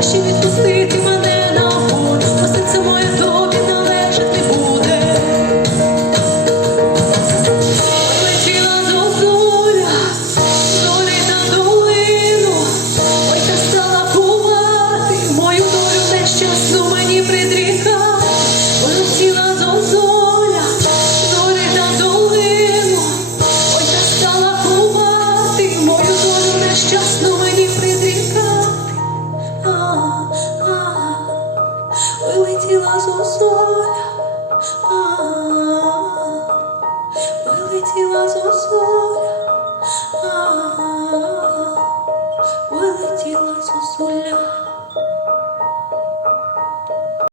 нарешті відпустити мене. Вилетіла з усоля.